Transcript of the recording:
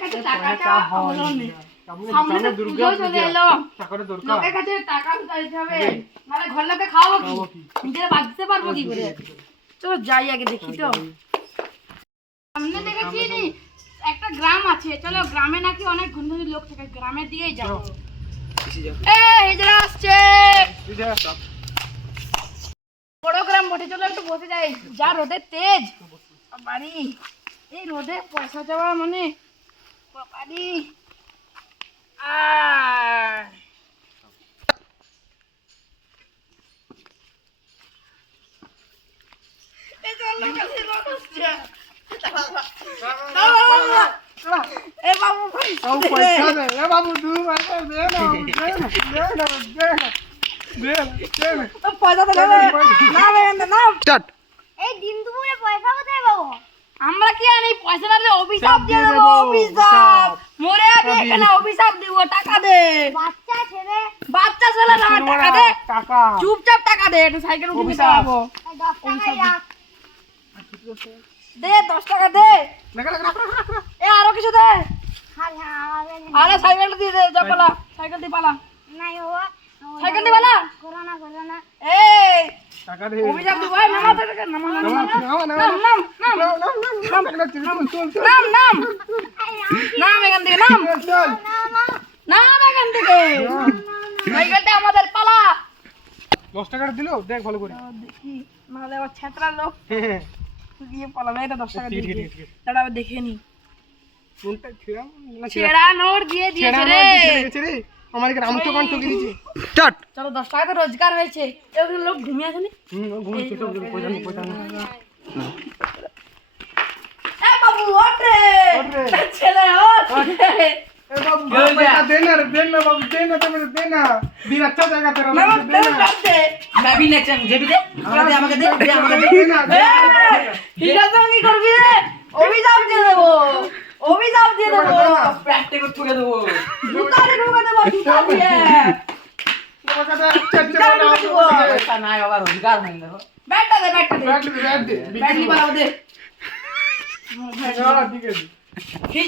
কাছে টাকা চাওয়া হলো না। না। সামনে- সামনে সামনে তো পুজো চলে এলো। লোকের কাছে টাকা চাইতে হবে। নাহলে ঘর লোকে খাওয়াবো খাওয়াবো কি? কি? নিজেরা বাঁচতে পারব কি করে? চলো যাই আগে দেখি তো। সামনে দেখেছি নি? একটা গ্রাম আছে। চলো গ্রামে নাকি অনেক ঘুরঘুরি লোক থাকে। গ্রামের দিকেই যাব। আসছে। বড় গ্রাম বটে। চলো একটু বসে যাই। যা রোদের তেজ। বাড়ি এই রোদে পয়সা চাওয়া মানে বাড়ি আহ এই চলো কাছে রোদ আসছে দাও, দাও, দাও, দাও। এ বাবু বাবু পয়সা দে এ বাবু দু পয়সা দে না বাবু, দে আমরা কি পয়সা না দিলে অভিশাপ দিয়ে দিয়ে দেবো? দেবো, অভিশাপ। অভিশাপ। মরে যাবি এখানে অভিশাপ দিব টাকা দে। বাচ্চা ছেলে। বাচ্চা ছেলে না টাকা দে। টাকা। চুপচাপ টাকা দে সাইকেল উঠে দে। দশ টাকা দে। এ আরও কিছু দে। আরে সাইকেলটা দিয়ে দে যা পালা সাইকেল দিয়ে পালা। নাই বাবা সাইকেল দিয়ে পালা করো না করো না এই টাকা দে অভিশাপ দিব এই নামা টাকা নামা নামা, নামা, নামা। নাম নাম। নাম নাও, নাও, নাও, নাও, টাকাটা চল, চল, চল, চল, নাম নাম। নাম এখান থেকে নাম। চল, চল। না না নাম এখান থেকে। সাইকেলটা আমাদের পালা। দশ টাকাটা দিলো দেখ ভালো করে। দেখি নাহলে আবার ছেত্রা লোক। হ্যাঁ গিয়ে পালাম এটা দশ টাকা দিয়ে আবার দেখে নি। কোনটা ছেড়া ছেঁড়া? নোট দিয়ে দিয়েছে রে। ছেড়ে গেছে রে আমার এখানে আমি তো কন্ট্রোল দিয়েছি। স্টার্ট চলো দশ টাকা তো রোজগার হয়েছে। এগুলো লোক ঘুমিয়ে আছে নি? হুম ঘুমছে তো পয়সা নেই পয়সা নেই এ বাবু ওঠ। রে ছেলে ওঠ। বাবু না না না না। না। না ভাবি নেক্সট টাইম যেবি দে আমাকে দে দে। দে আমাকে দে দে না। দে না, প্র্যাকটিস করে দেবো জুতা দিয়ে ঢুকে দেবো জুতা দিয়ে টাকা দে, আচ্ছা, আচ্ছা, টাকা টাকা দেবো। দে। পয়সা নাই বাবা রোজগার হয় না দেখো ব্যাগটা দে ব্যাগটা দে ব্যাট দে, ব্যাট দে। ব্যাগ নিয়ে পালাবো দে হ্যাঁ, ঠিক আছে হিটা